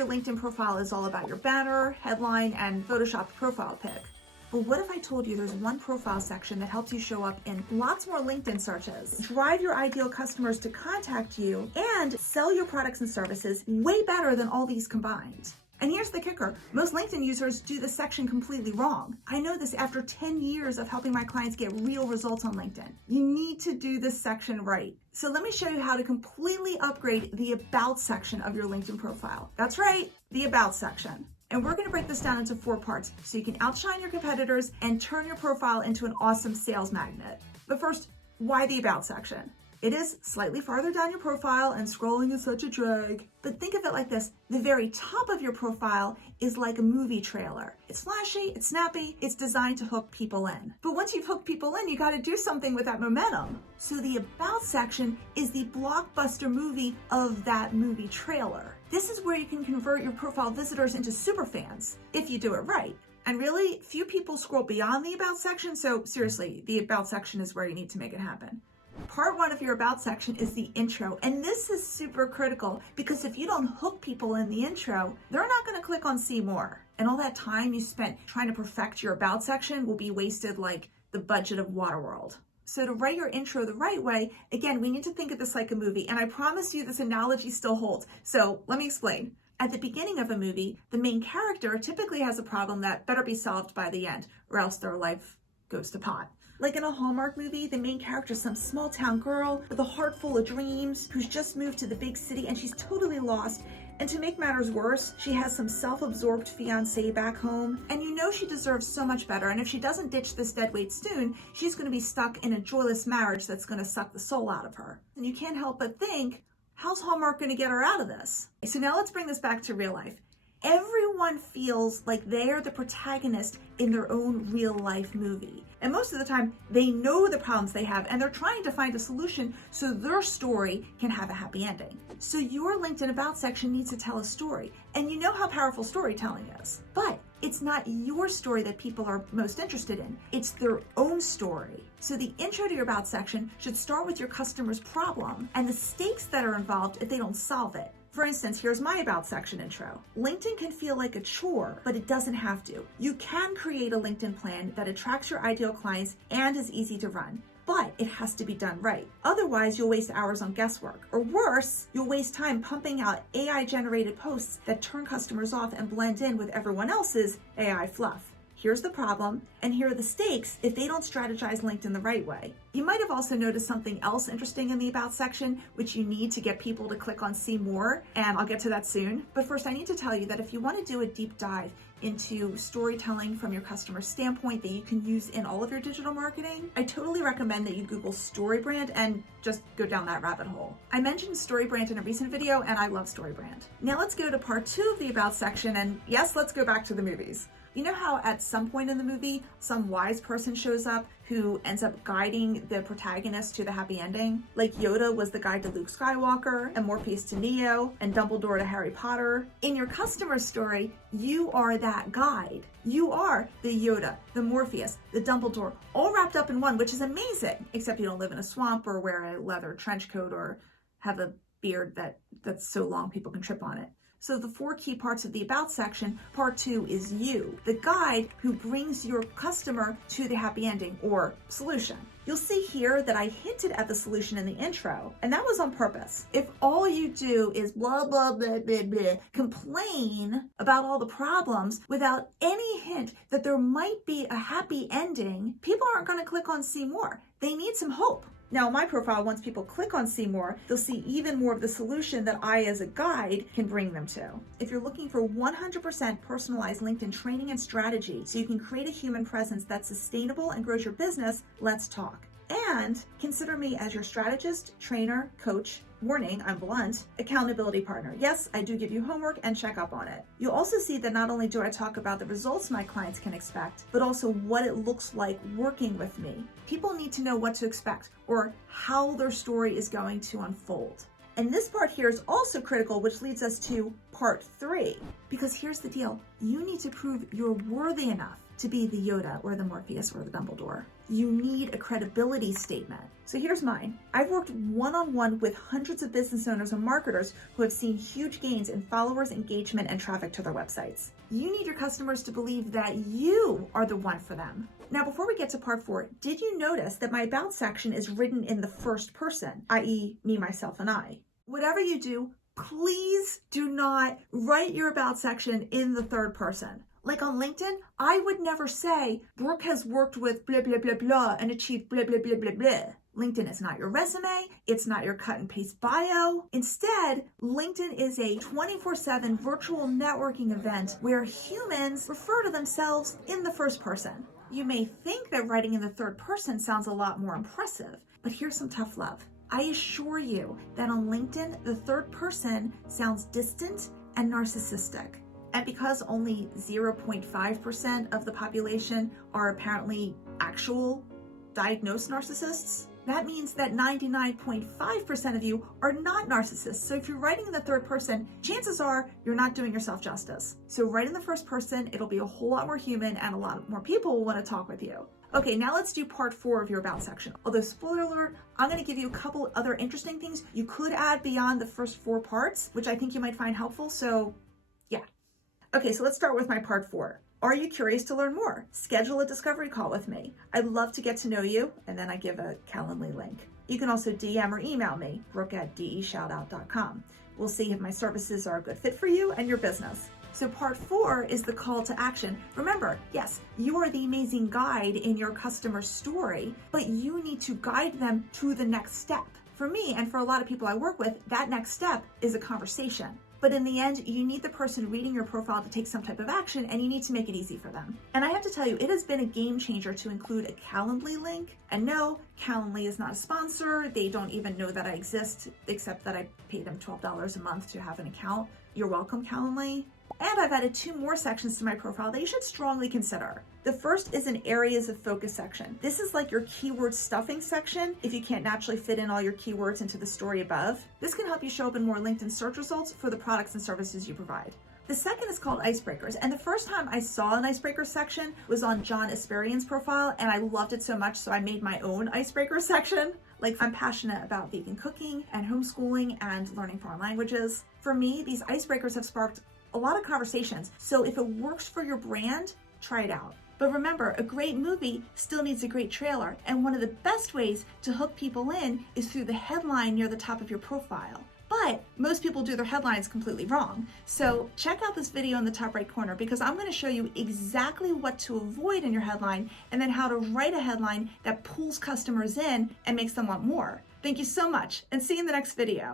your LinkedIn profile is all about your banner, headline, and Photoshopped profile pic. But what if I told you there's one profile section that helps you show up in lots more LinkedIn searches, drive your ideal customers to contact you, and sell your products and services way better than all these combined? And here's the kicker. Most LinkedIn users do this section completely wrong. I know this after 10 years of helping my clients get real results on LinkedIn. You need to do this section right. So let me show you how to completely upgrade the About section of your LinkedIn profile. That's right, the About section. And we're gonna break this down into 4 parts so you can outshine your competitors and turn your profile into an awesome sales magnet. But first, why the About section? It is slightly farther down your profile and scrolling is such a drag. But think of it like this, the very top of your profile is like a movie trailer. It's flashy, it's snappy, it's designed to hook people in. But once you've hooked people in, you gotta do something with that momentum. So the About section is the blockbuster movie of that movie trailer. This is where you can convert your profile visitors into super fans, if you do it right. And really, few people scroll beyond the About section, so seriously, the About section is where you need to make it happen. Part 1 of your About section is the intro, and this is super critical because if you don't hook people in the intro, they're not going to click on see more. And all that time you spent trying to perfect your About section will be wasted like the budget of Waterworld. So to write your intro the right way, again, we need to think of this like a movie, and I promise you this analogy still holds. So let me explain. At the beginning of a movie, the main character typically has a problem that better be solved by the end, or else their life goes to pot. Like in a Hallmark movie, the main character is some small town girl with a heart full of dreams who's just moved to the big city and she's totally lost. And to make matters worse, she has some self-absorbed fiancé back home. And you know she deserves so much better. And if she doesn't ditch this deadweight soon, she's going to be stuck in a joyless marriage that's going to suck the soul out of her. And you can't help but think, how's Hallmark going to get her out of this? So now let's bring this back to real life. Everyone feels like they are the protagonist in their own real life movie. And most of the time, they know the problems they have and they're trying to find a solution so their story can have a happy ending. So your LinkedIn About section needs to tell a story. And you know how powerful storytelling is. But it's not your story that people are most interested in. It's their own story. So the intro to your About section should start with your customer's problem and the stakes that are involved if they don't solve it. For instance, here's my About section intro. LinkedIn can feel like a chore, but it doesn't have to. You can create a LinkedIn plan that attracts your ideal clients and is easy to run, but it has to be done right. Otherwise, you'll waste hours on guesswork. Or worse, you'll waste time pumping out AI-generated posts that turn customers off and blend in with everyone else's AI fluff. Here's the problem, and here are the stakes if they don't strategize LinkedIn the right way. You might have also noticed something else interesting in the About section, which you need to get people to click on see more, and I'll get to that soon. But first, I need to tell you that if you want to do a deep dive into storytelling from your customer standpoint that you can use in all of your digital marketing, I totally recommend that you Google StoryBrand and just go down that rabbit hole. I mentioned StoryBrand in a recent video, and I love StoryBrand. Now let's go to part 2 of the About section, and yes, let's go back to the movies. You know how at some point in the movie, some wise person shows up who ends up guiding the protagonist to the happy ending? Like Yoda was the guide to Luke Skywalker, and Morpheus to Neo, and Dumbledore to Harry Potter. In your customer story, you are that guide. You are the Yoda, the Morpheus, the Dumbledore, all wrapped up in one, which is amazing, except you don't live in a swamp or wear a leather trench coat or have a beard that's so long people can trip on it. So the 4 key parts of the About section, part 2 is you, the guide who brings your customer to the happy ending or solution. You'll see here that I hinted at the solution in the intro, and that was on purpose. If all you do is blah, blah, blah, blah, blah, complain about all the problems without any hint that there might be a happy ending, people aren't going to click on see more. They need some hope. Now, my profile, once people click on see more, they'll see even more of the solution that I, as a guide, can bring them to. If you're looking for 100% personalized LinkedIn training and strategy so you can create a human presence that's sustainable and grows your business, let's talk. And consider me as your strategist, trainer, coach, warning, I'm blunt, accountability partner. Yes, I do give you homework and check up on it. You'll also see that not only do I talk about the results my clients can expect, but also what it looks like working with me. People need to know what to expect or how their story is going to unfold. And this part here is also critical, which leads us to part 3. Because here's the deal, you need to prove you're worthy enough to be the Yoda or the Morpheus or the Dumbledore. You need a credibility statement. So here's mine. I've worked one-on-one with hundreds of business owners and marketers who have seen huge gains in followers, engagement, and traffic to their websites. You need your customers to believe that you are the one for them. Now, before we get to part 4, did you notice that my about section is written in the first person, i.e. me, myself, and I? Whatever you do, please do not write your about section in the third person. Like on LinkedIn, I would never say, Brooke has worked with blah, blah, blah, blah, and achieved blah, blah, blah, blah, blah. LinkedIn is not your resume. It's not your cut and paste bio. Instead, LinkedIn is a 24/7 virtual networking event where humans refer to themselves in the first person. You may think that writing in the third person sounds a lot more impressive, but here's some tough love. I assure you that on LinkedIn, the third person sounds distant and narcissistic. And because only 0.5% of the population are apparently actual diagnosed narcissists, that means that 99.5% of you are not narcissists. So if you're writing in the third person, chances are you're not doing yourself justice. So write in the first person, it'll be a whole lot more human and a lot more people will want to talk with you. Okay, now let's do part 4 of your about section. Although, spoiler alert, I'm going to give you a couple other interesting things you could add beyond the first 4 parts, which I think you might find helpful. So yeah. Okay, so let's start with my part 4. Are you curious to learn more? Schedule a discovery call with me. I'd love to get to know you, and then I give a Calendly link. You can also DM or email me, brooke@deshoutout.com. We'll see if my services are a good fit for you and your business. So part 4 is the call to action. Remember, yes, you are the amazing guide in your customer's story, but you need to guide them to the next step. For me, and for a lot of people I work with, that next step is a conversation. But in the end, you need the person reading your profile to take some type of action, and you need to make it easy for them. And I have to tell you, it has been a game changer to include a Calendly link. And no, Calendly is not a sponsor. They don't even know that I exist, except that I pay them $12 a month to have an account. You're welcome, Calendly. And I've added 2 more sections to my profile that you should strongly consider. The first is an areas of focus section. This is like your keyword stuffing section if you can't naturally fit in all your keywords into the story above. This can help you show up in more LinkedIn search results for the products and services you provide. The second is called icebreakers. And the first time I saw an icebreaker section was on John Esperian's profile, and I loved it so much, so I made my own icebreaker section. Like, I'm passionate about vegan cooking and homeschooling and learning foreign languages. For me, these icebreakers have sparked a lot of conversations. So if it works for your brand, try it out. But remember, a great movie still needs a great trailer. And one of the best ways to hook people in is through the headline near the top of your profile. But most people do their headlines completely wrong. So check out this video in the top right corner, because I'm going to show you exactly what to avoid in your headline and then how to write a headline that pulls customers in and makes them want more. Thank you so much, and see you in the next video.